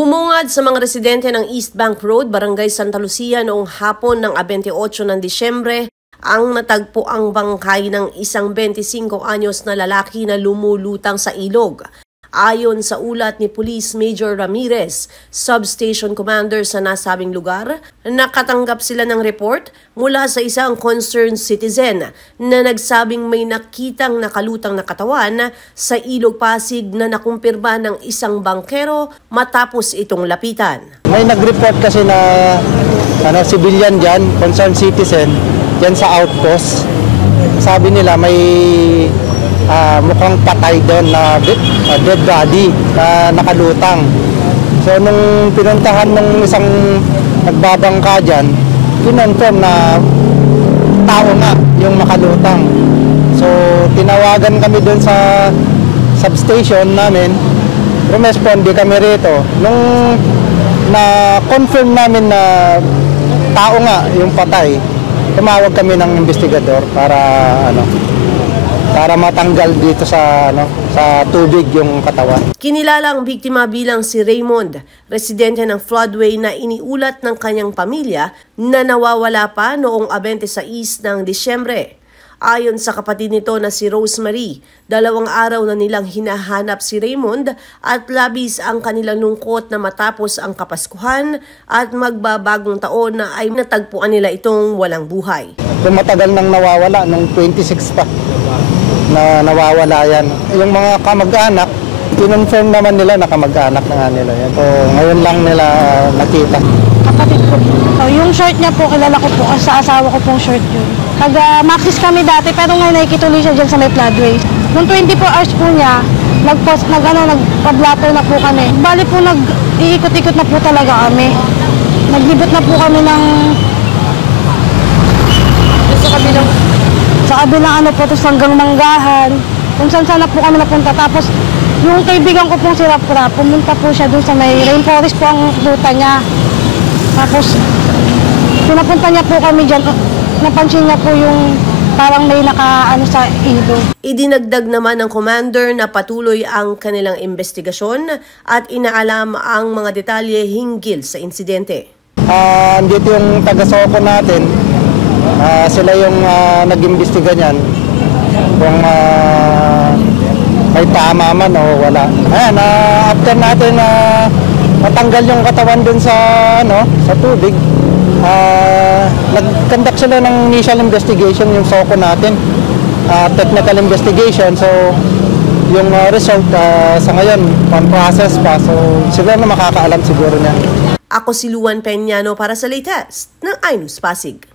Bumungad sa mga residente ng East Bank Road, Barangay Santa Lucia noong hapon ng 28 ng Disyembre ang natagpo ang bangkay ng isang 25 anyos na lalaki na lumulutang sa ilog. Ayon sa ulat ni Police Major Ramirez, substation commander sa nasabing lugar, nakatanggap sila ng report mula sa isang concerned citizen na nagsabing may nakitang nakalutang na katawan sa ilog Pasig na nakumpirma ng isang bangkero matapos itong lapitan. May nag-report kasi na civilian dyan, concerned citizen, dyan sa outpost. Sabi nila may mukhang patay doon na dead body na nakalutang. So nung pinuntahan ng isang nagbabangka dyan, kinonfirm na tao nga yung makalutang. So tinawagan kami doon sa substation namin, rumesponde kami rito. Nung na-confirm namin na tao nga yung patay, tumawag kami ng investigador para matanggal dito sa tubig yung katawan. Kinilala ang biktima bilang si Raymond, residente ng floodway na iniulat ng kanyang pamilya na nawawala pa noong 26 ng Disyembre. Ayon sa kapatid nito na si Rosemary, 2 araw na nilang hinahanap si Raymond at labis ang kanilang lungkot na matapos ang Kapaskuhan at magbabagong taon na ay natagpuan nila itong walang buhay. Matagal nang nawawala, nung 26 pa na nawawala yan. Yung mga kamag-anak, kinonfirm naman nila na kamag-anak na nga nila yan. So ngayon lang nila nakita. Kapatid ko po. So, yung short niya po, kilala ko po kasi sa asawa ko pong short yun. Maxis kami dati pero ngayon nakikituloy siya dyan sa may floodway. Nung 24 hours po niya, nagpablato na po kami. Bali po nag-iikot-ikot na po talaga kami. Naglibot na po kami ng sa kabilang po, tapos hanggang Manggahan. Kung saan na po kami napunta. Tapos yung kaibigan ko pong si Rapra, pumunta po siya dun sa may rainforest po ang ruta niya. Tapos pinapunta niya po kami dyan, napansin niya po yung parang may sa ilog. Idinagdag naman ng commander na patuloy ang kanilang investigasyon at inaalam ang mga detalye hinggil sa insidente. Andito yung taga-soko natin, sila yung nag-imbestiga niyan kung may tama man o wala. Ayan, after natin matanggal yung katawan dun sa tubig, nag-conduct sila ng initial investigation, yung soko natin, technical investigation. So yung result sa ngayon on process pa, so sila na makakaalam siguro niya. Ako si Luan Peñano para sa latest ng iNews Pasig.